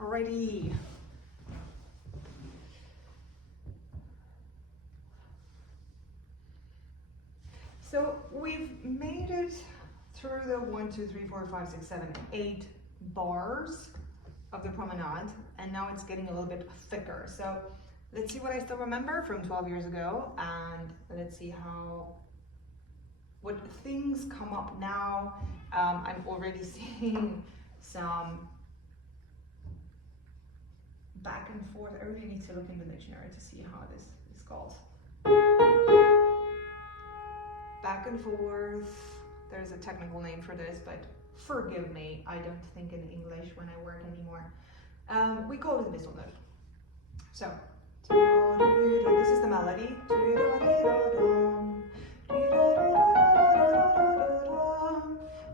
Alrighty. So we've made it through the 1, 2, 3, 4, 5, 6, 7, 8 bars of the Promenade, and now it's getting a little bit thicker. So let's see what I still remember from 12 years ago, and let's see what things come up now. I'm already seeing some back and forth. I really need to look in the dictionary to see how this is called. Back and forth. There's a technical name for this, but forgive me, I don't think in English when I work anymore. We call it a whistle note. So, this is the melody.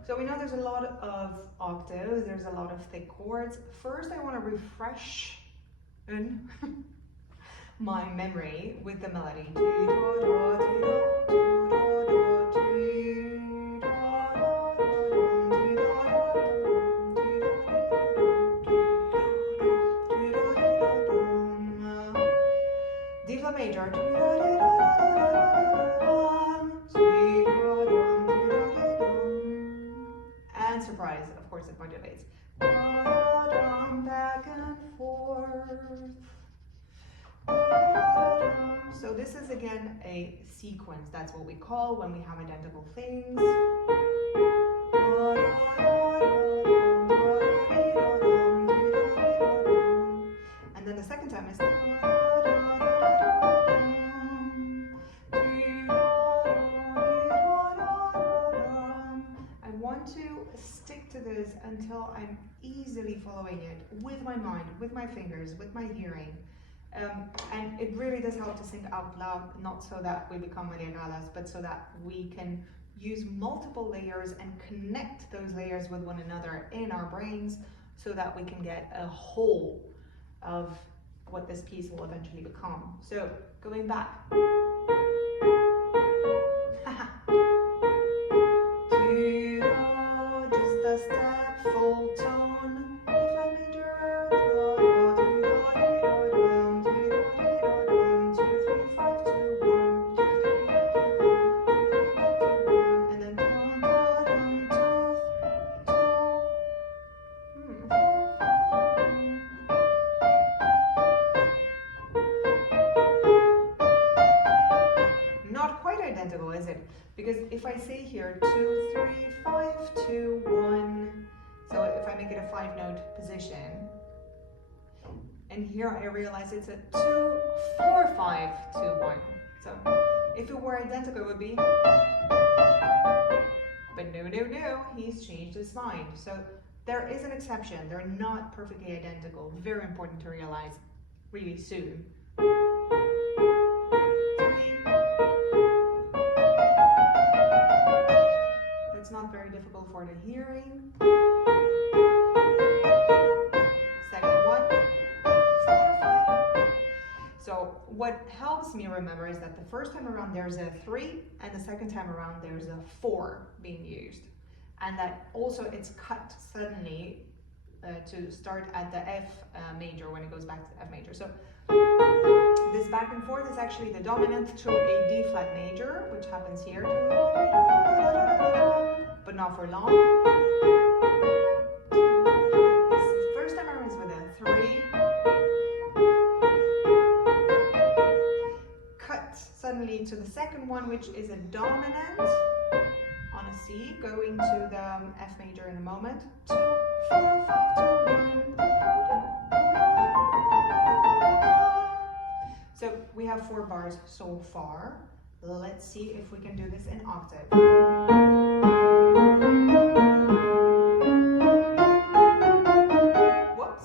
So we know there's a lot of octaves, there's a lot of thick chords. First, I want to refresh my memory with the melody. D flat major. And surprise, of course, it modulates. Back and forth. So this is again a sequence. That's what we call when we have identical things. And then the second time is. I want to stick to this until I'm easily following it with my mind, with my fingers, with my hearing. And it really does help to sing out loud, not so that we become Maria Callas, but so that we can use multiple layers and connect those layers with one another in our brains so that we can get a whole of what this piece will eventually become. So, going back. Just a step, full tone, E flat major, is it? Because if I say here 2, 3, 5, 2, 1, so if I make it a 5-note position, and here I realize it's a 2, 4, 5, 2, 1. So if it were identical, it would be, but no, he's changed his mind. So there is an exception. They're not perfectly identical. Very important to realize really soon. It's not very difficult for the hearing. Second one, 4, 5. So what helps me remember is that the first time around there's a 3, and the second time around there's a 4 being used. And that also it's cut suddenly to start at the F major when it goes back to the F major. So this back and forth is actually the dominant to a D flat major, which happens here, but not for long. This first time around is with a 3. Cut suddenly to the second one, which is a dominant on a C, going to the F major in a moment. 2, 4, 5, 2, 1. So we have 4 bars so far. Let's see if we can do this in octave. Whoops.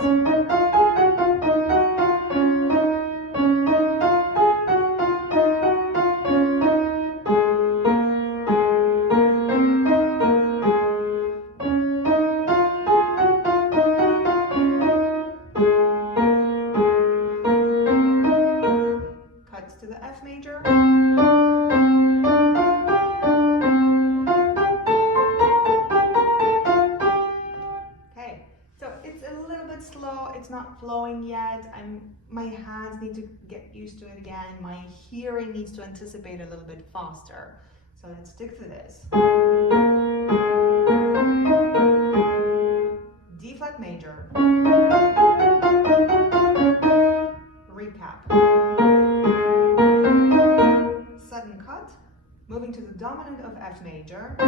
To the F major. bit slow, it's not flowing yet. My hands need to get used to it again. My hearing needs to anticipate a little bit faster. So let's stick to this. D flat major. Recap. Sudden cut. Moving to the dominant of F major. 4.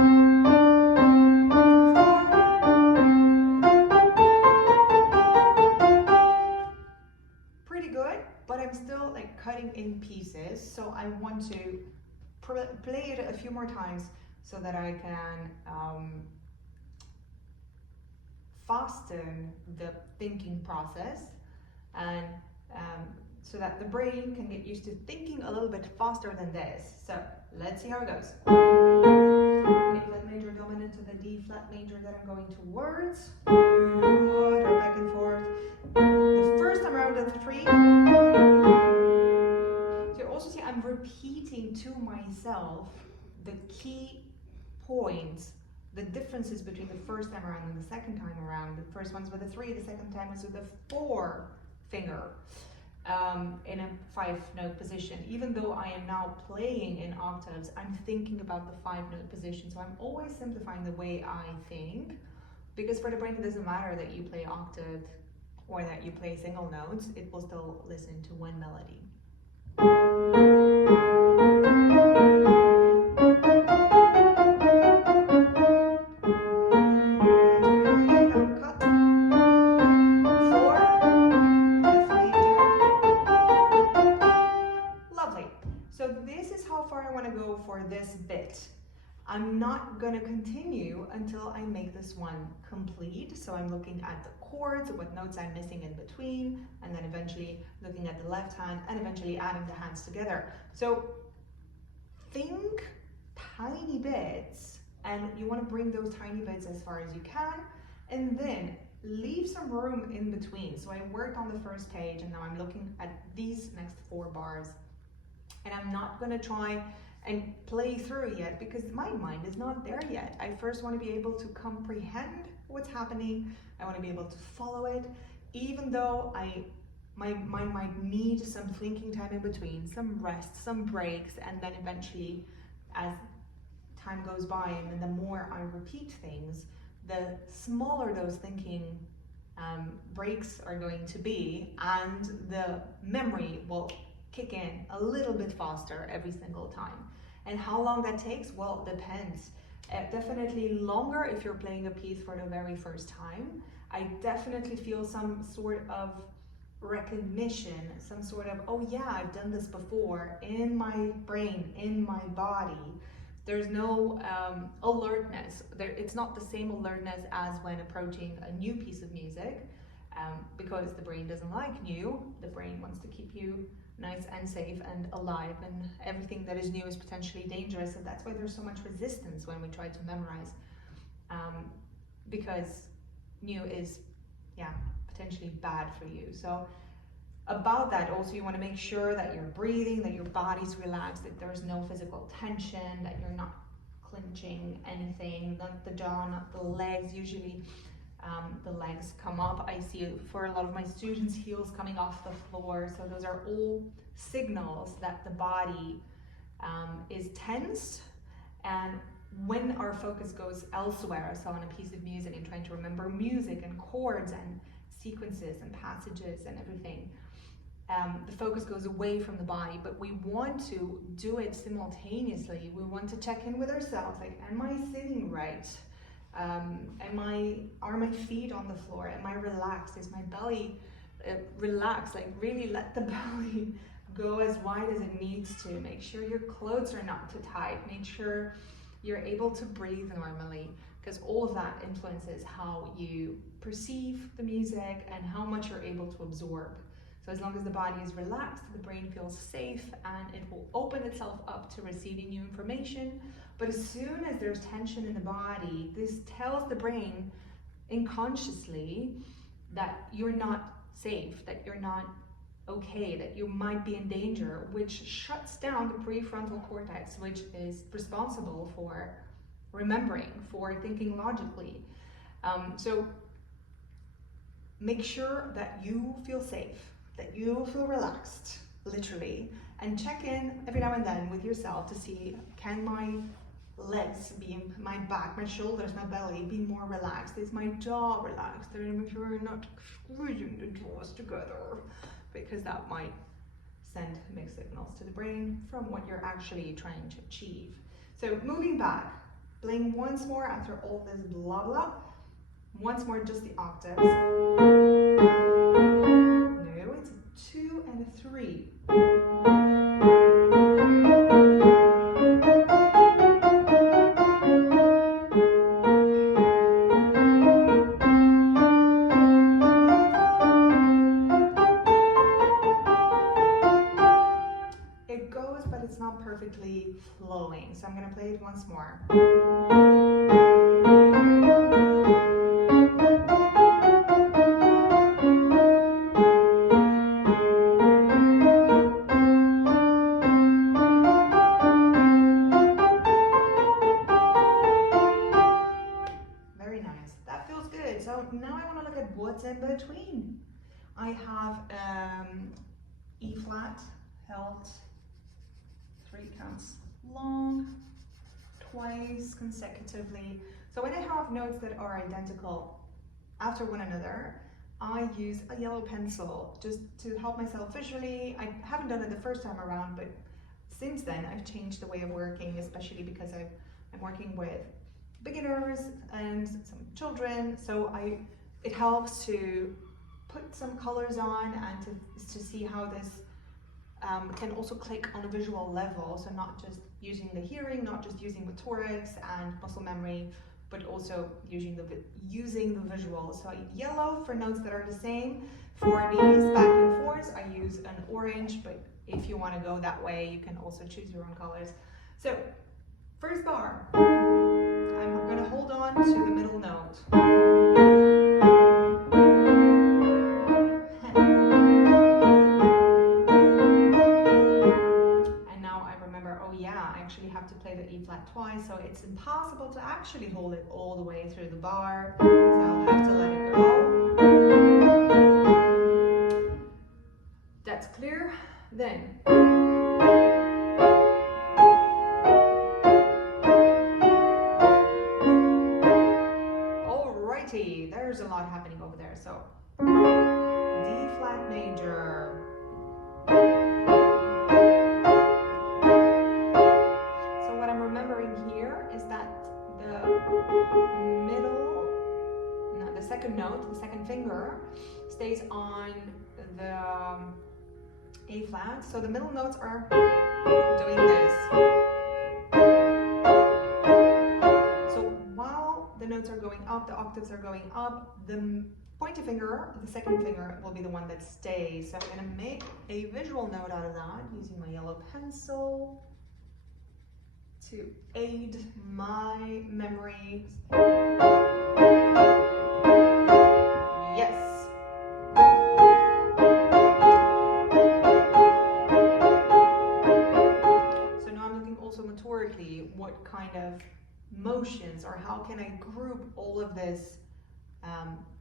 Pretty good, but I'm still like cutting in pieces, so I want to play it a few more times so that I can fasten the thinking process, and so that the brain can get used to thinking a little bit faster than this. So let's see how it goes. A flat major dominant to the D flat major that I'm going towards. Back and forth. The first time around the 3. So you also see I'm repeating to myself the key points, the differences between the first time around and the second time around. The first one's with a 3, the second time was with a 4 finger. In a 5-note position. Even though I am now playing in octaves, I'm thinking about the 5-note position. So I'm always simplifying the way I think, because for the brain it doesn't matter that you play octave or that you play single notes, it will still listen to one melody. For this bit. I'm not going to continue until I make this one complete. So I'm looking at the chords, what notes I'm missing in between, and then eventually looking at the left hand and eventually adding the hands together. So think tiny bits, and you want to bring those tiny bits as far as you can, and then leave some room in between. So I worked on the first page, and now I'm looking at these next 4 bars, and I'm not going to try and play through yet because my mind is not there yet. I first want to be able to comprehend what's happening. I want to be able to follow it, even though my mind might need some thinking time in between, some rest, some breaks, and then eventually, as time goes by and then the more I repeat things, the smaller those thinking breaks are going to be, and the memory will kick in a little bit faster every single time. And how long that takes? Well, it depends. Definitely longer if you're playing a piece for the very first time. I definitely feel some sort of recognition, some sort of, oh yeah, I've done this before, in my brain, in my body. There's no alertness. It's not the same alertness as when approaching a new piece of music, because the brain doesn't like new. The brain wants to keep you nice and safe and alive, and everything that is new is potentially dangerous, and that's why there's so much resistance when we try to memorize, because new is, yeah, potentially bad for you. So about that also, you want to make sure that you're breathing, that your body's relaxed, that there's no physical tension, that you're not clenching anything, not the jaw, not the legs. Usually the legs come up. I see for a lot of my students heels coming off the floor. So those are all signals that the body is tense. And when our focus goes elsewhere, so on a piece of music and trying to remember music and chords and sequences and passages and everything, the focus goes away from the body. But we want to do it simultaneously. We want to check in with ourselves, like, am I sitting right? Are my feet on the floor? Am I relaxed? Is my belly relaxed? Like, really let the belly go as wide as it needs to. Make sure your clothes are not too tight. Make sure you're able to breathe normally, because all of that influences how you perceive the music and how much you're able to absorb. So as long as the body is relaxed, the brain feels safe and it will open itself up to receiving new information. But as soon as there's tension in the body, this tells the brain unconsciously that you're not safe, that you're not okay, that you might be in danger, which shuts down the prefrontal cortex, which is responsible for remembering, for thinking logically. So make sure that you feel safe, that you feel relaxed, literally, and check in every now and then with yourself to see, can my legs be, my back, my shoulders, my belly be more relaxed? Is my jaw relaxed? And make sure you're not squeezing the jaws together, because that might send mixed signals to the brain from what you're actually trying to achieve. So moving back, playing once more after all this blah blah, once more just the octaves. No, it's a 2 and a 3. It goes, but it's not perfectly flowing. So I'm going to play it once more. Very nice. That feels good. So now I want to look at what's in between. I have E flat held 3 counts long, twice consecutively. So when I have notes that are identical after one another, I use a yellow pencil just to help myself visually. I haven't done it the first time around, but since then I've changed the way of working, especially because I'm working with beginners and some children. So it helps to put some colors on and to see how this can also click on a visual level. So not just using the hearing, not just using motorics and muscle memory, but also using the visual. So yellow for notes that are the same. For these back and forths, I use an orange, but if you want to go that way, you can also choose your own colors. So first bar, I'm going to hold on to the middle note. Actually have to play the E flat twice, so it's impossible to actually hold it all the way through the bar, so I'll have to let it go. That's clear. Then alrighty, there's a lot happening over there. So D flat major, note, the second finger, stays on the A flat, so the middle notes are doing this. So while the notes are going up, the octaves are going up, the pointer finger, the second finger, will be the one that stays. So I'm going to make a visual note out of that using my yellow pencil to aid my memory. Yes. So now I'm looking also motorically, what kind of motions, or how can I group all of this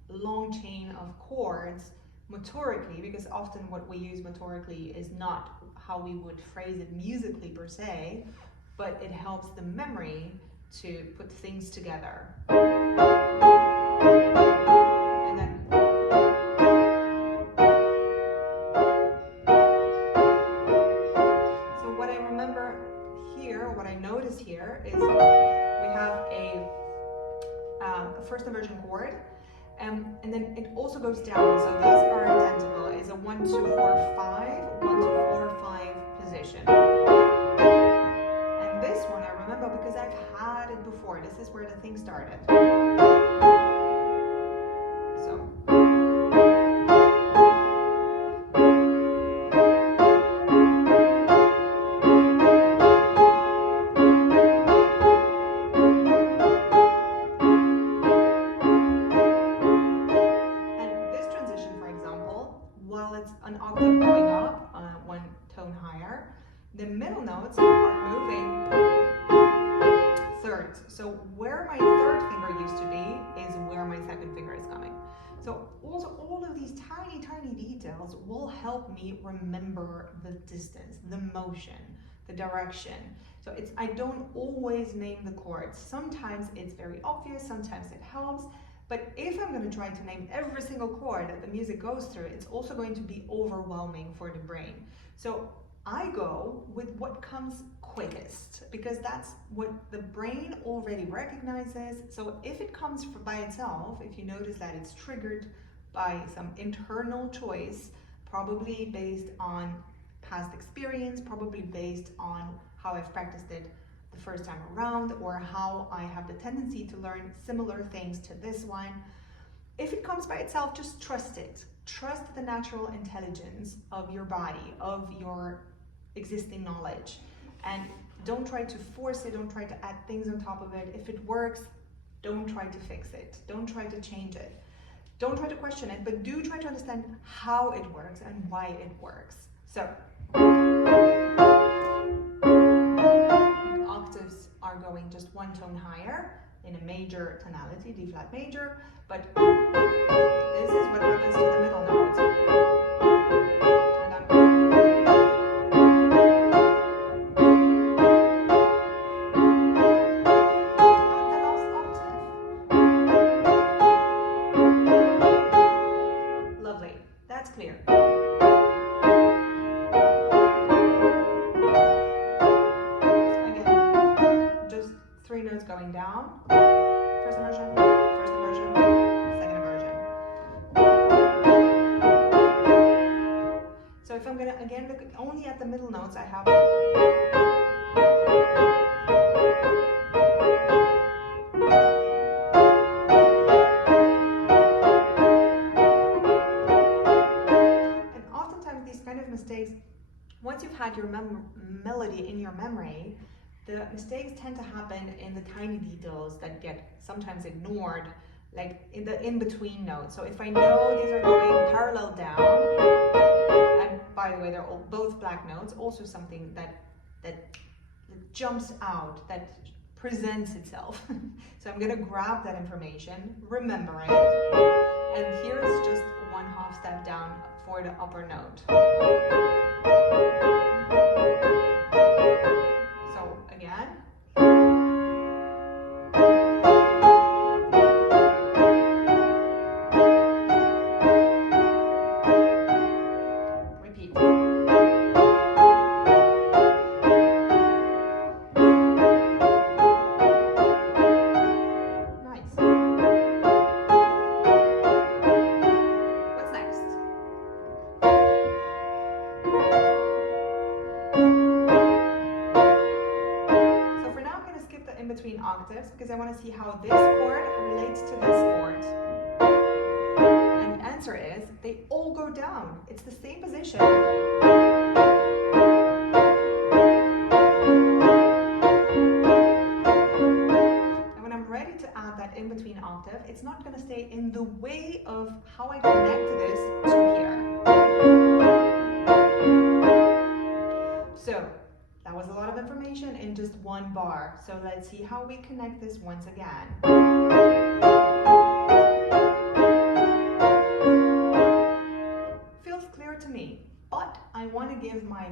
long chain of chords motorically, because often what we use motorically is not how we would phrase it musically per se, but it helps the memory to put things together. And then so what I remember here, what I notice here, is we have a first inversion chord, and then it also goes down. So these are identical. It's a 1, 2, 4, 5, 1, 2, 4, 5 position. And this one I remember because I've had it before. This is where the thing started. So. An octave going up, one tone higher, the middle notes are moving thirds. So where my third finger used to be is where my second finger is coming. So also all details will help me remember the distance, the motion, the direction. So I don't always name the chords. Sometimes it's very obvious, sometimes it helps, but if I'm going to try to name every single chord that the music goes through, it's also going to be overwhelming for the brain. So I go with what comes quickest, because that's what the brain already recognizes. So if it comes by itself, if you notice that it's triggered by some internal choice, probably based on past experience, probably based on how I've practiced it the first time around, or how I have the tendency to learn similar things to this one. If it comes by itself, just trust it. Trust the natural intelligence of your body, of your existing knowledge. And don't try to force it, don't try to add things on top of it. If it works, don't try to fix it. Don't try to change it. Don't try to question it, but do try to understand how it works and why it works. So, octaves are going just one tone higher in a major tonality, D flat major, but this is what happens to the middle notes. Lovely, that's clear. Again, just 3 notes going down. First inversion, second inversion. So if I'm gonna again look only at the middle notes, I have mistakes, once you've had your melody in your memory, the mistakes tend to happen in the tiny details that get sometimes ignored, like in the in-between notes. So if I know these are going parallel down, and by the way, they're both black notes, also something that jumps out, that presents itself. So I'm gonna grab that information, remember it, and here is just 1/2 step down for the upper note. So again. Repeat. Nice. What's next? In between octaves, because I want to see how this chord relates to this chord. And the answer is, they all go down. It's the same position. And when I'm ready to add that in between octave, it's not going to stay in the way of how I connect this to here. So, that was a lot of information in just one bar. So let's see how we connect this once again. Feels clear to me, but I want to give my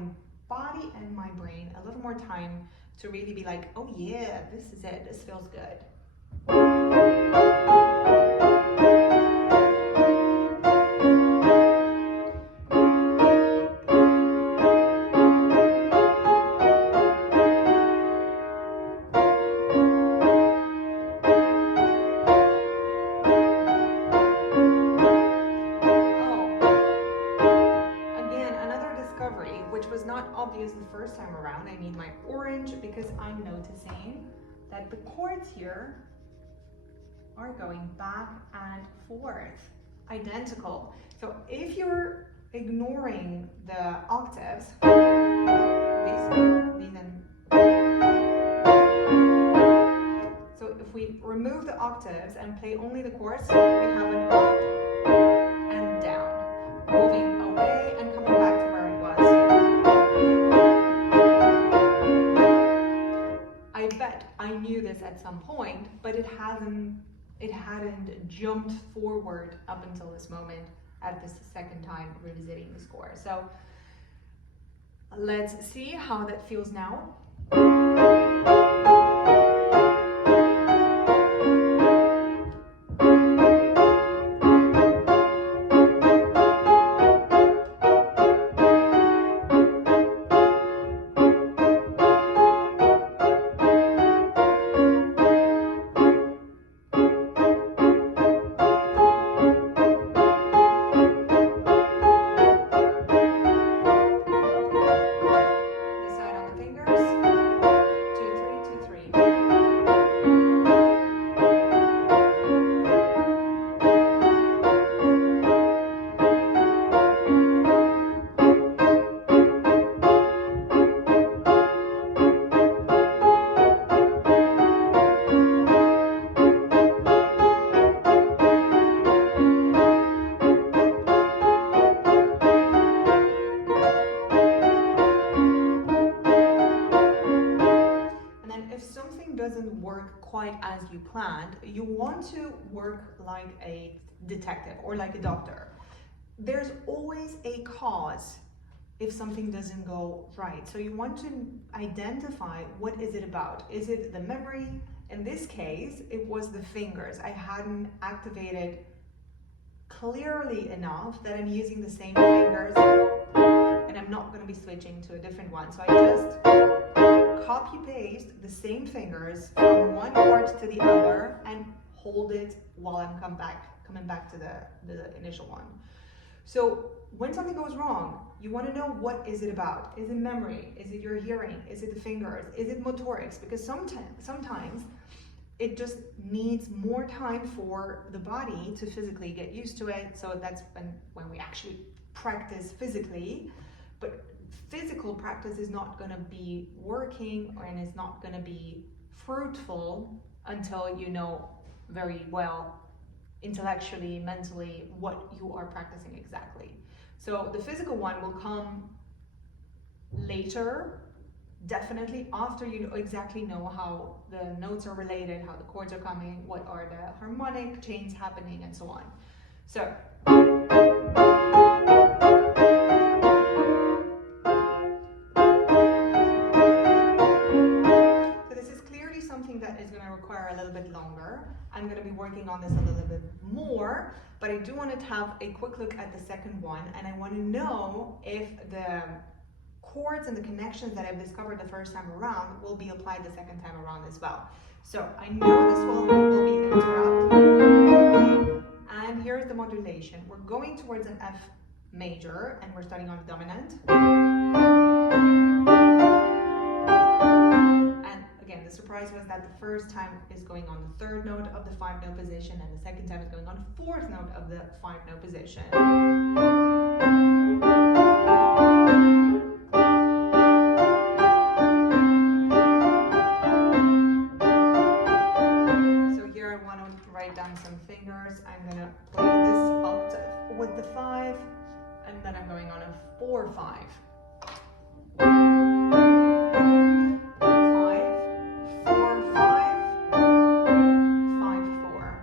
body and my brain a little more time to really be like, oh yeah, this is it, this feels good. Obvious the first time around. I need my orange because I'm noticing that the chords here are going back and forth, identical. So if you're ignoring the octaves, these and so if we remove the octaves and play only the chords, we have an up and down, moving away and coming back to where it was. I bet I knew this at some point, but it hadn't jumped forward up until this moment. at this second time revisiting the score. So let's see how that feels now. Doesn't work quite as you planned, you want to work like a detective or like a doctor. There's always a cause if something doesn't go right. So you want to identify what is it about. Is it the memory? In this case, it was the fingers. I hadn't activated clearly enough that I'm using the same fingers and I'm not going to be switching to a different one. So I just copy paste the same fingers from one chord to the other and hold it while I'm coming back to the initial one. So when something goes wrong, you want to know what is it about. Is it memory? Is it your hearing? Is it the fingers? Is it motorics? Because sometimes it just needs more time for the body to physically get used to it. So that's when we actually practice physically. But physical practice is not going to be working and it's not going to be fruitful until you know very well intellectually, mentally, what you are practicing exactly. So the physical one will come later, definitely after you exactly know how the notes are related, how the chords are coming, what are the harmonic chains happening, and so on. So this is clearly something that is going to require a little bit longer. I'm going to be working on this a little bit more, but I do want to have a quick look at the second one, and I want to know if the chords and the connections that I've discovered the first time around will be applied the second time around as well. So I know this will be interrupted. And here's the modulation. We're going towards an F major and we're starting on the dominant. And again, the surprise was that the first time is going on the third note of the 5-note position and the second time is going on the 4th note of the 5-note position. Down some fingers. I'm going to play this octave with the 5 and then I'm going on a 4-5. 5, 4, 5, 5, 4.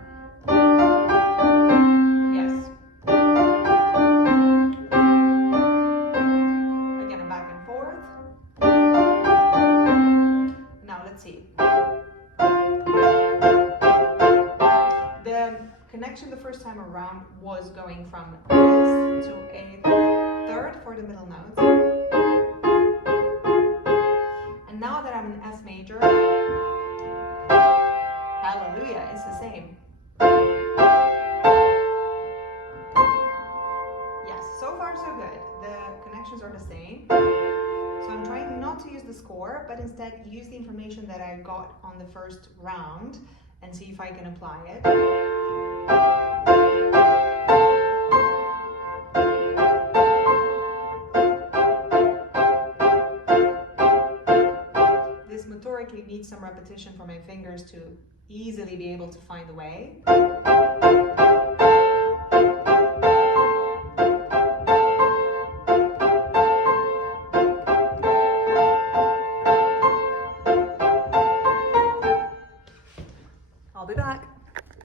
Yes. Again, I'm back and forth. Now let's see. The connection the first time around was going from this to a 3rd for the middle notes. And now that I'm in F major, hallelujah, it's the same. Yes, so far so good. The connections are the same. So I'm trying not to use the score, but instead use the information that I got on the first round and see if I can apply it. This motorically needs some repetition for my fingers to easily be able to find the way.